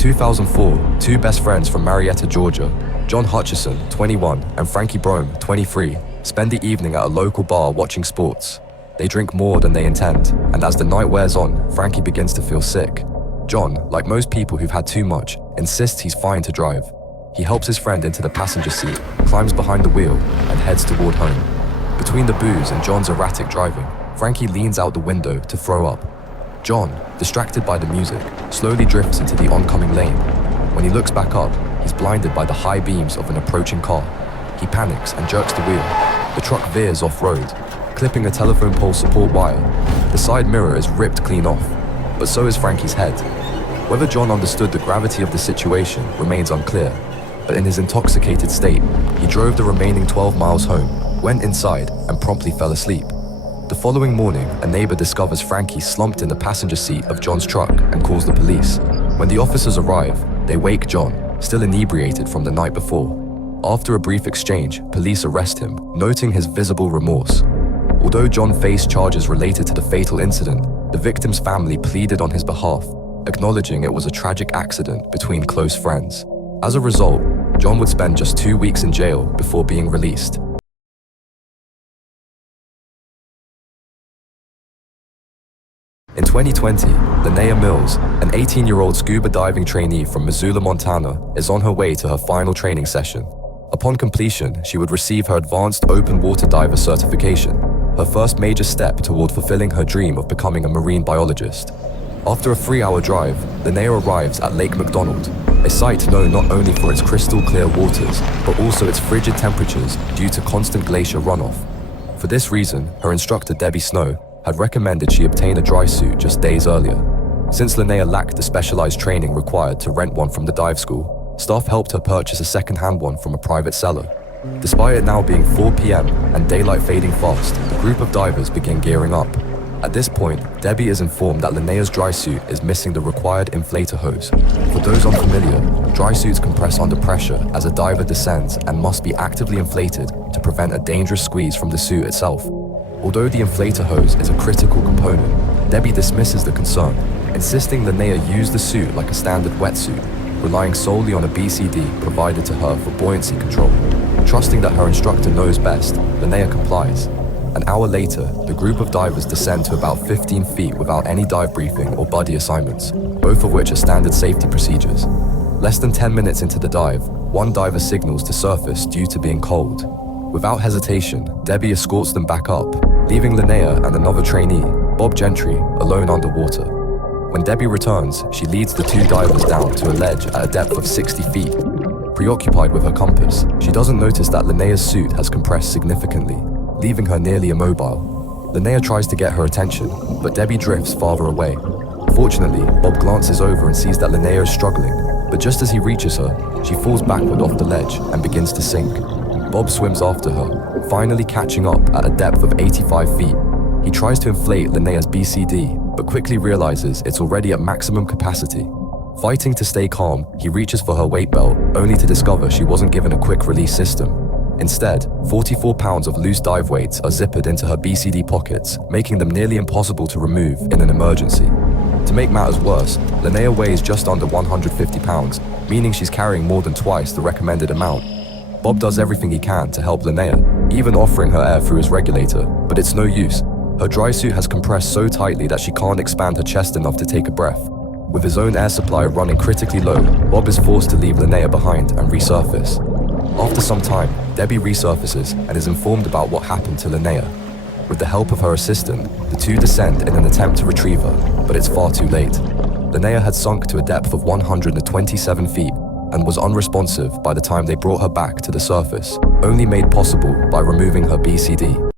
2004, two best friends from Marietta, Georgia, John Hutchison, 21, and Frankie Brome, 23, spend the evening at a local bar watching sports. They drink more than they intend, and as the night wears on, Frankie begins to feel sick. John, like most people who've had too much, insists he's fine to drive. He helps his friend into the passenger seat, climbs behind the wheel, and heads toward home. Between the booze and John's erratic driving, Frankie leans out the window to throw up. John, distracted by the music, slowly drifts into the oncoming lane. When he looks back up, he's blinded by the high beams of an approaching car. He panics and jerks the wheel. The truck veers off-road, clipping a telephone pole support wire. The side mirror is ripped clean off, but so is Frankie's head. Whether John understood the gravity of the situation remains unclear, but in his intoxicated state, he drove the remaining 12 miles home, went inside, and promptly fell asleep. The following morning, a neighbor discovers Frankie slumped in the passenger seat of John's truck and calls the police. When the officers arrive, they wake John, still inebriated from the night before. After a brief exchange, police arrest him, noting his visible remorse. Although John faced charges related to the fatal incident, the victim's family pleaded on his behalf, acknowledging it was a tragic accident between close friends. As a result, John would spend just 2 weeks in jail before being released. In 2020, Linnea Mills, an 18-year-old scuba diving trainee from Missoula, Montana, is on her way to her final training session. Upon completion, she would receive her Advanced Open Water Diver certification, her first major step toward fulfilling her dream of becoming a marine biologist. After a 3-hour drive, Linnea arrives at Lake McDonald, a site known not only for its crystal clear waters, but also its frigid temperatures due to constant glacier runoff. For this reason, her instructor Debbie Snow had recommended she obtain a dry suit just days earlier. Since Linnea lacked the specialized training required to rent one from the dive school, staff helped her purchase a second-hand one from a private seller. Despite it now being 4 p.m. and daylight fading fast, the group of divers begin gearing up. At this point, Debbie is informed that Linnea's dry suit is missing the required inflator hose. For those unfamiliar, dry suits compress under pressure as a diver descends and must be actively inflated to prevent a dangerous squeeze from the suit itself. Although the inflator hose is a critical component, Debbie dismisses the concern, insisting Linnea use the suit like a standard wetsuit, relying solely on a BCD provided to her for buoyancy control. Trusting that her instructor knows best, Linnea complies. An hour later, the group of divers descend to about 15 feet without any dive briefing or buddy assignments, both of which are standard safety procedures. Less than 10 minutes into the dive, one diver signals to surface due to being cold. Without hesitation, Debbie escorts them back up, leaving Linnea and another trainee, Bob Gentry, alone underwater. When Debbie returns, she leads the two divers down to a ledge at a depth of 60 feet. Preoccupied with her compass, she doesn't notice that Linnea's suit has compressed significantly, leaving her nearly immobile. Linnea tries to get her attention, but Debbie drifts farther away. Fortunately, Bob glances over and sees that Linnea is struggling, but just as he reaches her, she falls backward off the ledge and begins to sink. Bob swims after her, finally catching up at a depth of 85 feet. He tries to inflate Linnea's BCD, but quickly realizes it's already at maximum capacity. Fighting to stay calm, he reaches for her weight belt, only to discover she wasn't given a quick release system. Instead, 44 pounds of loose dive weights are zippered into her BCD pockets, making them nearly impossible to remove in an emergency. To make matters worse, Linnea weighs just under 150 pounds, meaning she's carrying more than twice the recommended amount. Bob does everything he can to help Linnea, even offering her air through his regulator, but it's no use. Her dry suit has compressed so tightly that she can't expand her chest enough to take a breath. With his own air supply running critically low, Bob is forced to leave Linnea behind and resurface. After some time, Debbie resurfaces and is informed about what happened to Linnea. With the help of her assistant, the two descend in an attempt to retrieve her, but it's far too late. Linnea had sunk to a depth of 127 feet and was unresponsive by the time they brought her back to the surface, only made possible by removing her BCD.